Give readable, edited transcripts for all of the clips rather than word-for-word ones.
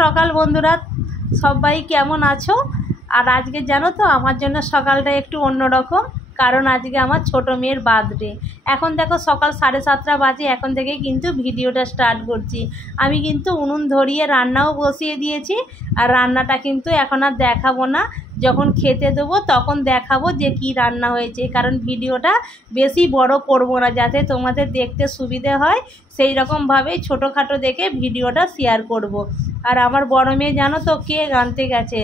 সকাল বন্ধুরা, সবাই কেমন আছো? আর আজকে জানো তো আমার জন্য সকালটা একটু অন্যরকম, কারণ আজকে আমার ছোট মেয়ের বার্থডে। এখন দেখো সকাল 7:30 বাজে, এখন থেকে কিন্তু ভিডিওটা স্টার্ট করছি। আমি কিন্তু উনুন ধরিয়ে রান্নাও বসিয়ে দিয়েছি, আর রান্নাটা কিন্তু এখন আর দেখাবো না, যখন খেতে দেবো তখন দেখাবো যে কি রান্না হয়েছে। কারণ ভিডিওটা বেশি বড় করবো না, যাতে তোমাদের দেখতে সুবিধে হয়, সেই রকমভাবেই ছোটোখাটো দেখে ভিডিওটা শেয়ার করব। আর আমার বড় মেয়ে জানো তো কেক আনতে গেছে,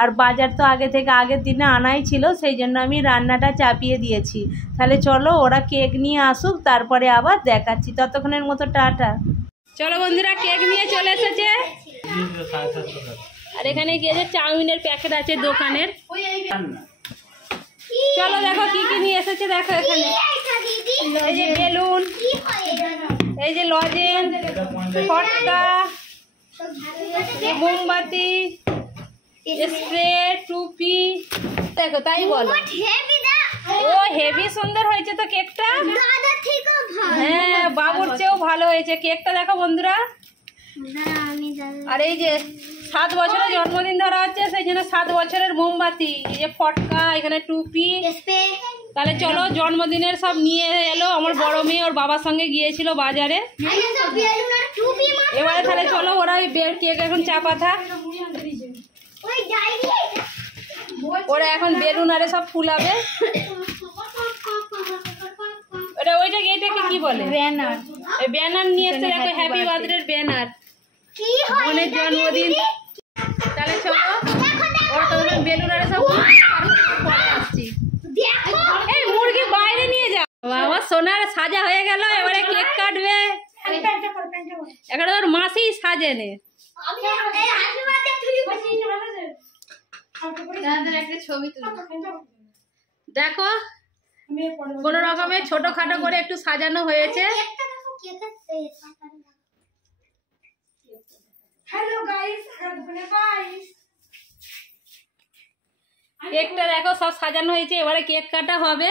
আর বাজার তো আগের দিনে আনাই ছিল, সেই জন্য আমি রান্নাটা চাপিয়ে দিয়েছি। তাহলে চলো ওরা কেক নিয়ে আসুক, তারপরে আবার দেখাচ্ছি। ততক্ষণের মতো টাটা। চলো বন্ধুরা, কেক নিয়ে চলে এসেছে। আর এখানে কি আছে, চাউমিনের প্যাকেট আছে দোকানের। চলো দেখো কি কি নিয়ে এসেছে, দেখো এখানে এই যে বেলুন, এই যে লজেন্স, ফটকা, মোমবাতি, স্প্রে, টুপি, দেখো তাই বলো। ও হেভি সুন্দর হয়েছে তো কেকটা। হ্যাঁ, বাবুর চেয়েও ভালো হয়েছে কেকটা, দেখো বন্ধুরা। আর এই যে 7 বছরের জন্মদিন ধরা হচ্ছে, সেই জন্য 7 বছরের মোমবাতি, এই যে ফটকা, এখানে টুপি। তাহলে চলো, জন্মদিনের সব নিয়ে এলো আমার বড় মেয়ে, ওর বাবার সঙ্গে গিয়েছিল বাজারে। এবারে তাহলে চলো, ওরা কেক এখন চাপা থাক, ওরা এখন বেলুন আরে সব ফুলাবে। ওইটাকে কি বলে? ব্যানার। এই ব্যানার নিয়ে এসে দেখো, হ্যাপি বার্থডে ব্যানার, বোনের জন্মদিন। তাহলে চলো, ওরা তো বেলুন আরে সব পরে আসছি। এই মুরগি বাইরে নিয়ে যাও। আমার সোনার সাজা হয়ে গেল, এবারে কেক কাটবে। এখানে তোর মাসি সাজেনে। দেখো কোন রকমে ছোটখাটো করে একটু সাজানো হয়েছে। কেকটা দেখো সব সাজানো হয়েছে, এবারে কেক কাটা হবে।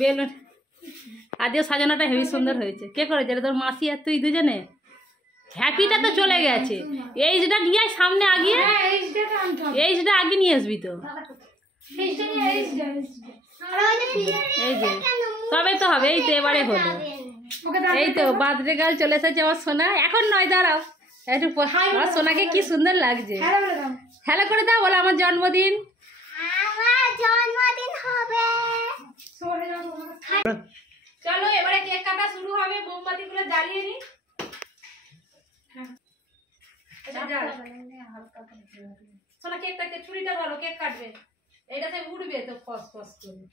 বেলুন আজকে সাজানোটা হেভি সুন্দর হয়েছে। কে করেছে? তোর মাসি আর তুই দুজনে। হ্যাপিটা তো চলে গেছে, এইটা নিয়ে সামনে আগিয়ে, এইটা আগে নিয়ে আসবি তো। এই যে তবে তো হবে, এই তো এবারে হলো। এই তো বার্থডে গার্ল চলে এসেছে আমার সোনা। এখন নয়, দাঁড়াও একটু, আমার সোনাকে কি সুন্দর লাগছে। হ্যালো করে দাও, বলো আমার জন্মদিন হবে। চলো এবারে কেক কাটা শুরু হবে, মোমবাতি গুলো জ্বালিয়ে নি। সোনা কেকটাকে, ছুরিটা ধরো, কেক কাটবে, এইটাতে উঠবে তো ফস ফস করে।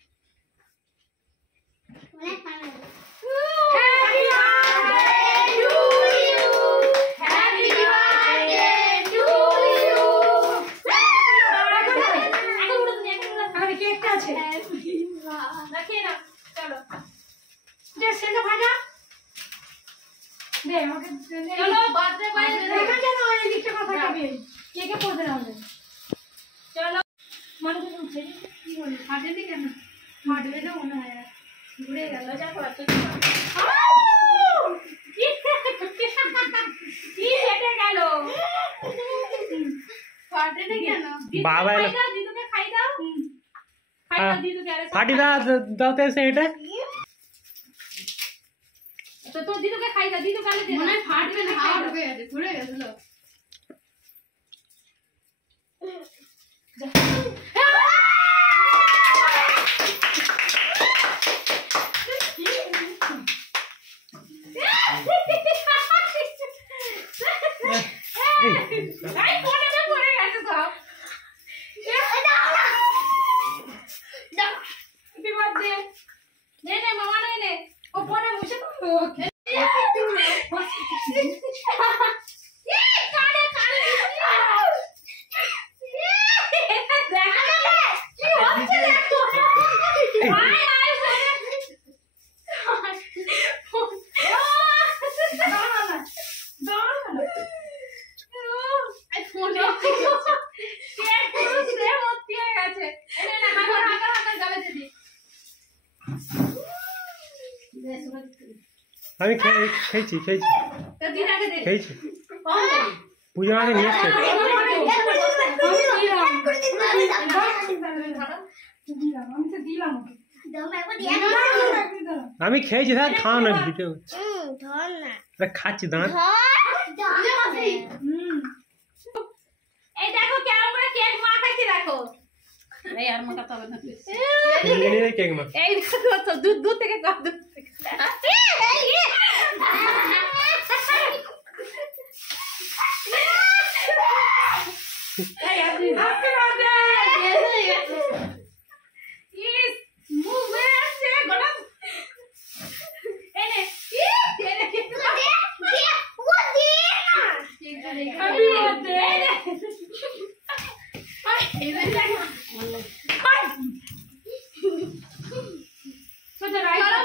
ফাটি দাও তো এটা তো দিদুকে খাই দাও, দিদু গালে দে। মনে ফাটবে না, ফাটবে, ঘুরে গেছিল। দেখা আমি খেয়েছি খেয়েছি পুজোর আগে নিয়ে আসছে। আমি খেয়েছি স্যার, খাওয়া না ভিডিও খাচ্ছি দাঁড়। এই দেখো কেমন করে কেক মাখাইছি দেখো। এই আর মাখাতে হবে না, কেক মা এই দেখো তো দুধ থেকে কত দুধ থেকে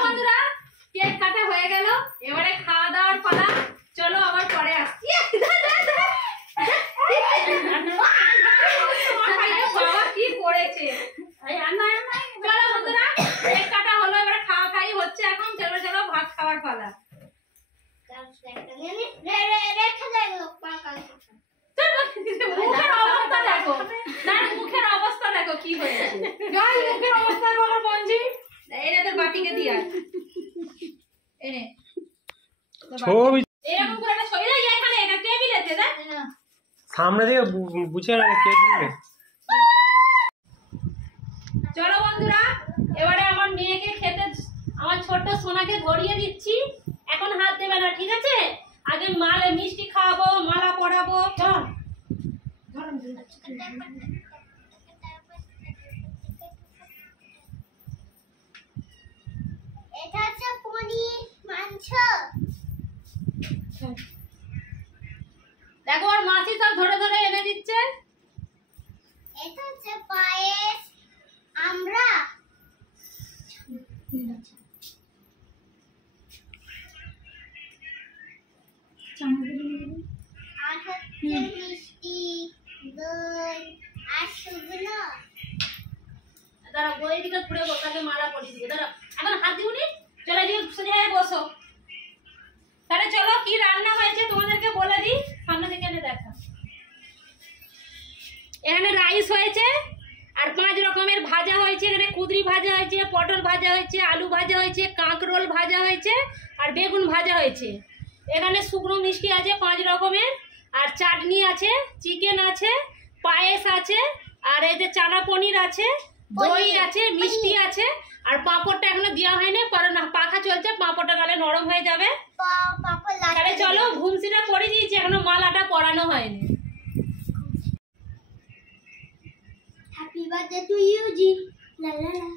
বন্ধুরা কেক কাটা হয়ে গেল, এবারে খাওয়া দাওয়ার পালা। চলো আবার পরে আসছি। বাবা কি করেছে। চলো বন্ধুরা কেক কাটা হলো, এবারে খাওয়া খাই হচ্ছে এখন। চলো চলো ভাত খাওয়ার পালা। মুখের অবস্থা দেখো, না মুখের অবস্থা দেখো কি হয়েছে। মুখের অবস্থা বলো মঞ্জি। এনে তোর বাপিকে দিয়া এনে ছবি এরকম করে একটা ছবি দেয় এখানে, এটা টেবিলেতে দেখ সামনে থেকে বুঝে না কেক দিলে। চলো বন্ধুরা এবারে আমার মেয়েকে খেতে, আমার ছোট সোনাকে ধরিয়ে দিচ্ছি। এখন হাত দেবে না, ঠিক আছে? আগে মালে মিষ্টি খাওয়াবো, মালা পরাবো। চল এটা হচ্ছে পনির মাংস। দেখো আর মাসি সব ধরে ধরে এনে দিচ্ছে। এটা হচ্ছে পায়েস। আমরা আর হচ্ছে মিষ্টি, দই আর শুকনো। দাঁড়া বই দিকে ঘুরে বসাকে মালা পরিয়ে দিবে। দাঁড়া এখন হাত দিবনি, চলে দিকে সোজা হয়ে বসো। তাহলে চলো কি রান্না হয়েছে তোমাদেরকে বলে দিই, সামনে থেকে এনে দেখা। এখানে রাইস হয়েছে আর 5 রকমের ভাজা হয়েছে। এখানে কুদরি ভাজা হয়েছে, পটল ভাজা হয়েছে, আলু ভাজা হয়েছে, কাঁকরোল ভাজা হয়েছে আর বেগুন ভাজা হয়েছে। এখানে শুকনো মিষ্টি আছে 5 রকমের, আর চাটনি আছে, চিকেন আছে, পায়েস আছে, আর এই যে চানা পনির আছে, দই আছে, মিষ্টি আছে, আর পাঁপড়টা এখনো দেওয়া হয়নি, কারণ পাখা চলছে, পাঁপড়টা তাহলে নরম হয়ে যাবে। তাহলে চলো ঘুমসিটা পরে দিয়েছি, এখনো মালাটা পরানো হয়নি। হ্যাপি বার্থডে টু ইউ জি। লা লা লা।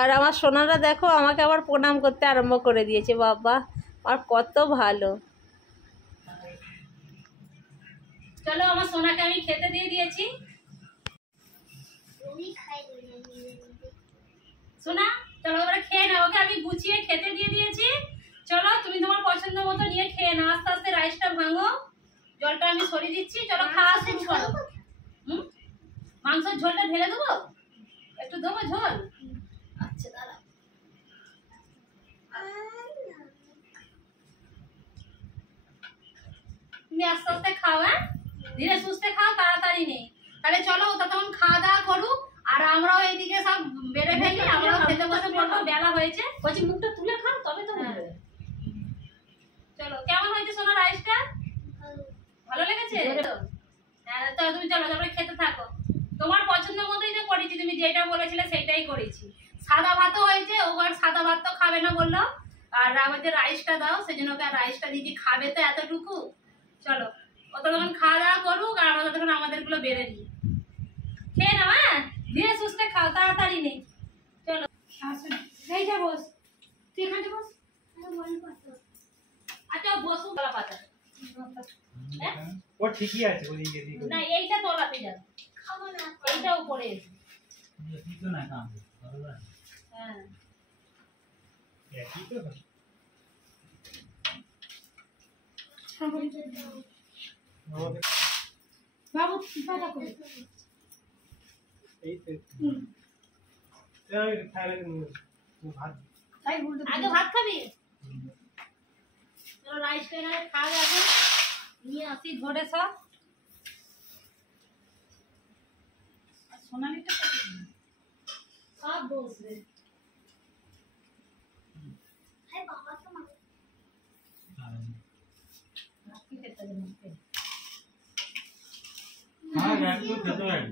আর আমার সোনারা দেখো আমাকে আবার প্রণাম করতে আরম্ভ করে দিয়েছে। বাবা আর কত ভালো। চলো আমার সোনাকে আমি খেতে দিয়ে দিয়েছি। উনি খাই দিলেন। সোনা চলো এবারে খেয়ে নাও, ওকে আমি গুছিয়ে খেতে দিয়ে দিয়েছি। চলো তুমি তোমার পছন্দ মতো নিয়ে খেয়ে নাও। আস্তে আস্তে রাইসটা ভাঙো, জলটা আমি সরিয়ে দিচ্ছি। চলো খাওয়া শুরু করো। মাংসের ঝোলটা ঢেলে দেবো, একটু দেবো ঝোল। আচ্ছা দাঁড়া, তুমি আস্তে আস্তে খাও, হ্যাঁ ধীরে সুস্থে খাও, তাড়াতাড়ি নেই। তাহলে চলো ততক্ষণ খাওয়া দাওয়া করুক আর আমরাও এইদিকে সব বেড়ে ফেলি, আমরাও খেতে বসে পড়বো। বেলা হয়েছে, বলছি মুখটা তুলে খাও তবে তো হবে। চলো কেমন হয়েছে সোনা রাইসটা? ভালো লেগেছে? হ্যাঁ তো তুমি চলো তারপরে খেতে থাকো। তোমার পছন্দ মতোই তো করেছি, তুমি যেটা বলেছিলে সেটাই করেছি। সাদা ভাতও হয়েছে, ও আর সাদা ভাত তো খাবে না বললো, আর আমাদের রাইসটা দাও, সেই জন্য ওকে রাইসটা দিদি খাবে তো এতটুকু। চলো ও তখন খাওয়া দাওয়া করুক আর আমরা তখন আমাদেরগুলো বেড়ে নিই। খেয়ে নাও, হ্যাঁ ধীরে সুস্থে খাও, তাড়াতাড়ি নেই। চলো এই যা বস, তুই এখানে বস। আচ্ছা বসু গলা পাতা। ও ঠিকই আছে ওদিকে দিকে না এইটা তলাতে যাবে, খাবো না। এইটা উপরে কিছু না কাম বরাবর। হ্যাঁ একই তো বাবু পাতা করে এই তো আমি খাইলে ভাত আগে ভাত খাবি? চলো রাইসটা এখানে খাওয়া যাবে, নিয়ে আসি ঘরে সব। সোনালিটা সব বসবে। হ্যাঁ একটু খেতে পারি।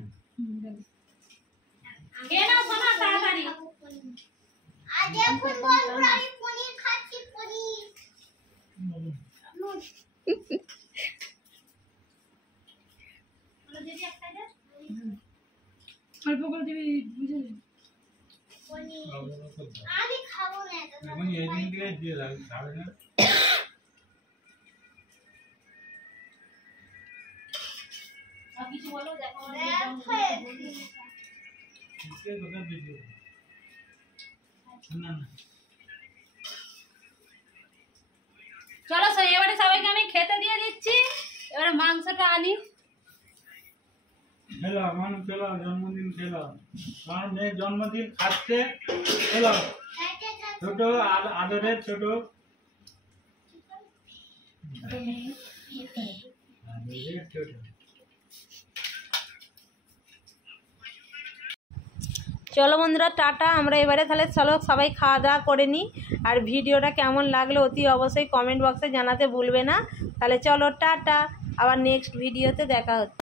খেয়ে নাও সোনা তাড়াতাড়ি। আজ এখন বলবো আমি পনির খাচ্ছি, পনির। অল্প করে দিবি, বুঝলি? পনির আমি খাবো না এটা। এখন এই দিন থেকে দিয়ে দাও, খাবে না। আর কিছু বলো, দেখো কে কোথায় ভিডিও? না না। চলো স্যার, এবারে সবাইকে আমি খেতে দিয়ে দিচ্ছি। এবারে মাংসটা আনি। খেলো মানুষ, খেলো জন্মদিন, খেলো আমার মেয়ের জন্মদিন খাচ্ছে, খেলো ছোট আদরের ছোট। ছোট চলো বন্ধুরা, টাটা। আমরা এবারে তাহলে চলো সবাই খাওয়া দাওয়া করে নিই। আর ভিডিওটা কেমন লাগলো অতি অবশ্যই কমেন্ট বক্সে জানাতে ভুলবে না। তাহলে চলো টাটা, আবার নেক্সট ভিডিওতে দেখা হচ্ছে।